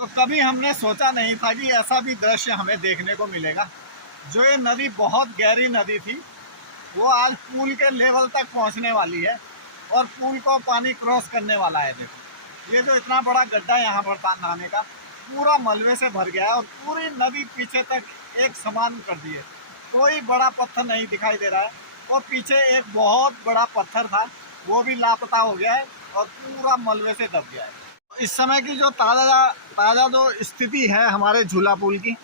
तो कभी हमने सोचा नहीं था कि ऐसा भी दृश्य हमें देखने को मिलेगा। जो ये नदी बहुत गहरी नदी थी, वो आज पुल के लेवल तक पहुंचने वाली है और पुल को पानी क्रॉस करने वाला है। देखो, ये जो इतना बड़ा गड्ढा यहाँ पर था नहाने का, पूरा मलबे से भर गया है और पूरी नदी पीछे तक एक समान कर दी है। कोई बड़ा पत्थर नहीं दिखाई दे रहा है और पीछे एक बहुत बड़ा पत्थर था, वो भी लापता हो गया है और पूरा मलबे से दब गया है। इस समय की जो ताज़ा जो स्थिति है हमारे झूला पुल की,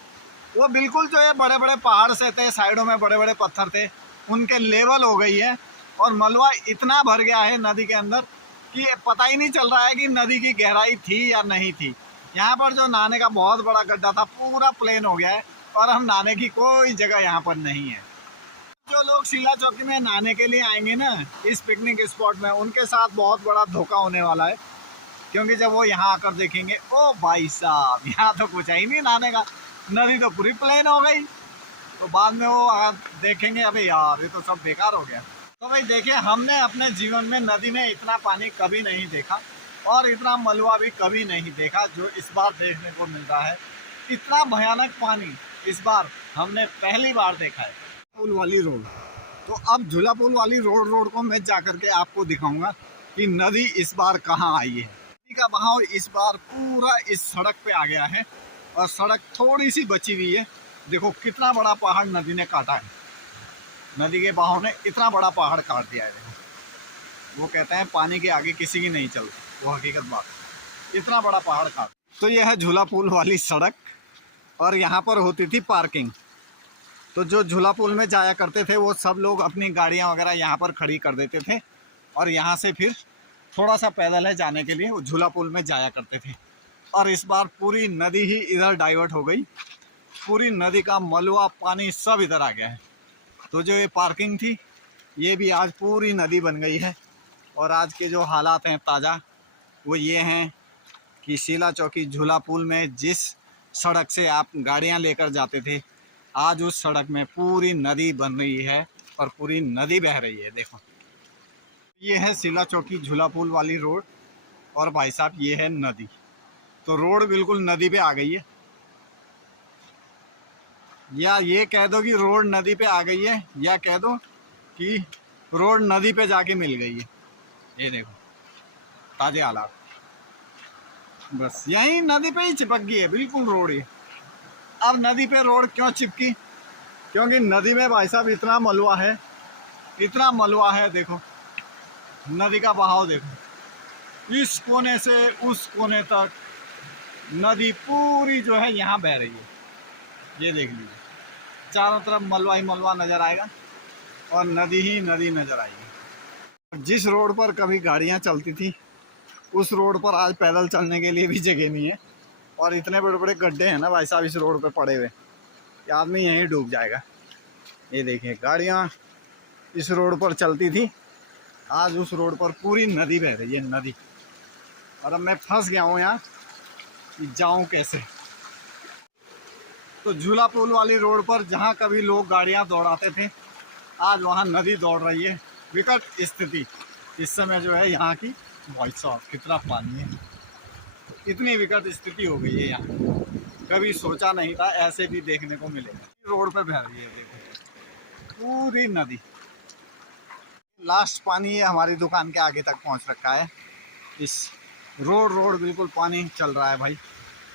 वो बिल्कुल जो है बड़े बड़े पहाड़ से थे, साइडों में बड़े बड़े पत्थर थे, उनके लेवल हो गई है और मलबा इतना भर गया है नदी के अंदर कि पता ही नहीं चल रहा है कि नदी की गहराई थी या नहीं थी। यहाँ पर जो नहाने का बहुत बड़ा गड्ढा था, पूरा प्लेन हो गया है और हम नहाने की कोई जगह यहाँ पर नहीं है। जो लोग शीला चौकी में नहाने के लिए आएंगे ना, इस पिकनिक स्पॉट में, उनके साथ बहुत बड़ा धोखा होने वाला है। क्योंकि जब वो यहाँ आकर देखेंगे, ओ भाई साहब, यहाँ तो कुछ है ही नहीं नहाने का, नदी तो पूरी प्लेन हो गई, तो बाद में वो देखेंगे अबे यार ये तो सब बेकार हो गया। तो भाई देखिए, हमने अपने जीवन में नदी में इतना पानी कभी नहीं देखा और इतना मलबा भी कभी नहीं देखा जो इस बार देखने को मिल रहा है। इतना भयानक पानी इस बार हमने पहली बार देखा है। पुल वाली रोड, तो अब झूला पुल वाली रोड को मैं जा करके आपको दिखाऊंगा कि नदी इस बार कहाँ आई है। नदी का बहाव इस बार पूरा इस सड़क पे आ गया है और सड़क थोड़ी सी बची हुई है। देखो कितना बड़ा पहाड़ नदी ने काटा है, नदी के बहाव ने इतना बड़ा पहाड़ काट दिया है। देखो, वो कहते हैं पानी के आगे किसी की नहीं चलती, वो हकीकत बात, इतना बड़ा पहाड़ काट। तो ये है झूला पुल वाली सड़क और यहाँ पर होती थी पार्किंग। तो जो झूला पुल में जाया करते थे वो सब लोग अपनी गाड़ियाँ वगैरह यहाँ पर खड़ी कर देते थे और यहाँ से फिर थोड़ा सा पैदल है जाने के लिए झूला पुल में जाया करते थे। और इस बार पूरी नदी ही इधर डाइवर्ट हो गई, पूरी नदी का मलबा पानी सब इधर आ गया है। तो जो ये पार्किंग थी, ये भी आज पूरी नदी बन गई है। और आज के जो हालात हैं ताज़ा, वो ये हैं कि शीला चौकी झूला पुल में जिस सड़क से आप गाड़ियां लेकर जाते थे, आज उस सड़क में पूरी नदी बन रही है और पूरी नदी बह रही है। देखो, ये है शीला चौकी झूला पुल वाली रोड और भाई साहब ये है नदी। तो रोड बिल्कुल नदी पे आ गई है, या ये कह दो कि रोड नदी पे आ गई है, या कह दो कि रोड नदी पे जाके मिल गई है। ये देखो ताज़े हालात, बस यहीं नदी पे ही चिपक गई है बिल्कुल रोड ये। अब नदी पे रोड क्यों चिपकी? क्योंकि नदी में भाई साहब इतना मलबा है, इतना मलबा है। देखो नदी का बहाव देखो, इस कोने से उस कोने तक नदी पूरी जो है यहाँ बह रही है। ये देख लीजिए, चारों तरफ मलबा ही मलबा नज़र आएगा और नदी ही नदी नज़र आएगी। जिस रोड पर कभी गाड़ियाँ चलती थी, उस रोड पर आज पैदल चलने के लिए भी जगह नहीं है। और इतने बड़े बड़े गड्ढे हैं ना भाई साहब इस रोड पे पड़े हुए कि आदमी यहीं डूब जाएगा। ये देखिए, गाड़ियाँ इस रोड पर चलती थी, आज उस रोड पर पूरी नदी बह रही है, नदी। और अब मैं फंस गया हूँ यहाँ कि जाऊँ कैसे। तो झूला पुल वाली रोड पर जहाँ कभी लोग गाड़ियाँ दौड़ाते थे, आज वहाँ नदी दौड़ रही है। विकट स्थिति इस समय जो है यहाँ की। भाई साहब कितना पानी है, इतनी विकट स्थिति हो गई है यहाँ, कभी सोचा नहीं था ऐसे भी देखने को मिलेगा। रोड पे बह रही है देखो पूरी नदी। लास्ट पानी ये हमारी दुकान के आगे तक पहुँच रखा है। इस रोड बिल्कुल पानी चल रहा है भाई,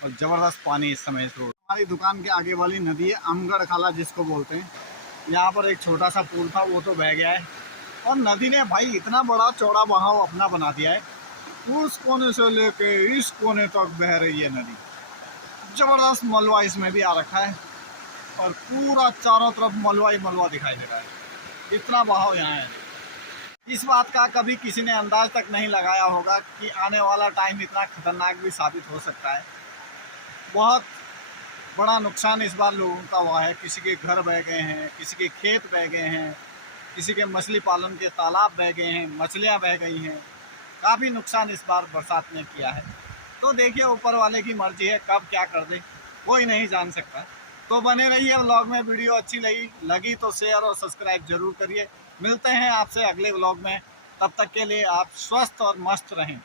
और ज़बरदस्त पानी इस समय इस रोड। हमारी दुकान के आगे वाली नदी है अमगढ़ खाला जिसको बोलते हैं। यहाँ पर एक छोटा सा पुल था, वो तो बह गया है और नदी ने भाई इतना बड़ा चौड़ा बहाव अपना बना दिया है। उस कोने से लेके इस कोने तक बह रही है नदी। ज़बरदस्त मलबा इसमें भी आ रखा है और पूरा चारों तरफ मलबा ही मलबा दिखाई दे रहा है, इतना बहाव यहाँ है। इस बात का कभी किसी ने अंदाज तक नहीं लगाया होगा कि आने वाला टाइम इतना खतरनाक भी साबित हो सकता है। बहुत बड़ा नुकसान इस बार लोगों का हुआ है। किसी के घर बह गए हैं, किसी के खेत बह गए हैं, किसी के मछली पालन के तालाब बह गए हैं, मछलियाँ बह गई हैं। काफ़ी नुकसान इस बार बरसात ने किया है। तो देखिए ऊपर वाले की मर्जी है, कब क्या कर दे कोई नहीं जान सकता। तो बने रहिए व्लॉग में। वीडियो अच्छी लगी तो शेयर और सब्सक्राइब जरूर करिए। मिलते हैं आपसे अगले व्लॉग में, तब तक के लिए आप स्वस्थ और मस्त रहें।